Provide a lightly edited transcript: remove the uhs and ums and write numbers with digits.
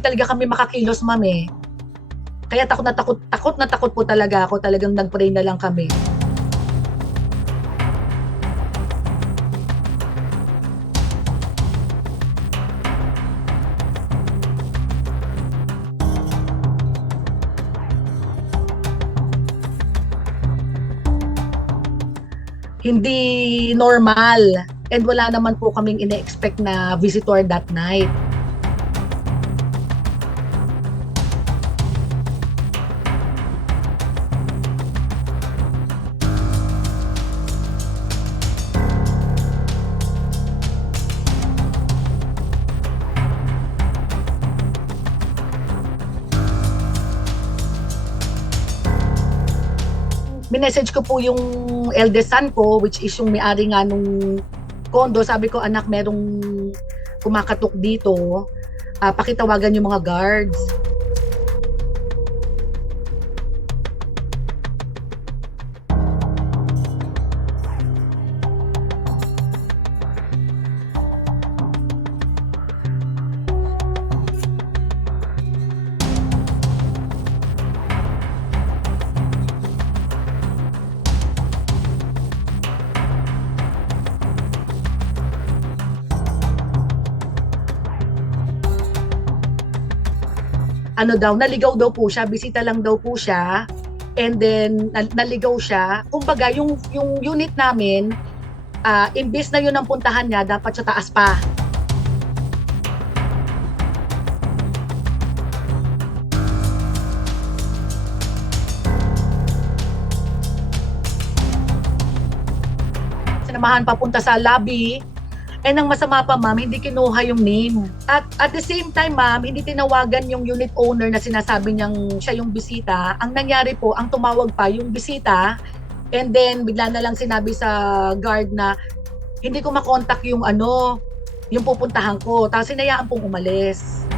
hindi talaga kami makakilos, ma'am, eh. Kaya takot na takot po talaga ako, talagang nag-pray na lang kami. Hindi normal and wala naman po kaming ine-expect na visitor that night. Minessage ko po yung eldest son ko, which is yung may-ari nga nung condo. Sabi ko, anak, merong kumakatok dito. Pakitawagan yung mga guards. Ano daw, naligaw daw po siya, bisita lang daw po siya, and then naligaw siya. Kumbaga, yung unit namin, imbes na yun ang puntahan niya, dapat sa taas pa. Sinamahan papunta sa lobby. And ang masama pa, ma'am, hindi kinuha yung name. At the same time, ma'am, hindi tinawagan yung unit owner na sinasabi niyang siya yung bisita. Ang nangyari po, ang tumawag pa yung bisita, and then bigla na lang sinabi sa guard na hindi ko makontak yung yung pupuntahan ko. Tapos hinayaan pong umalis.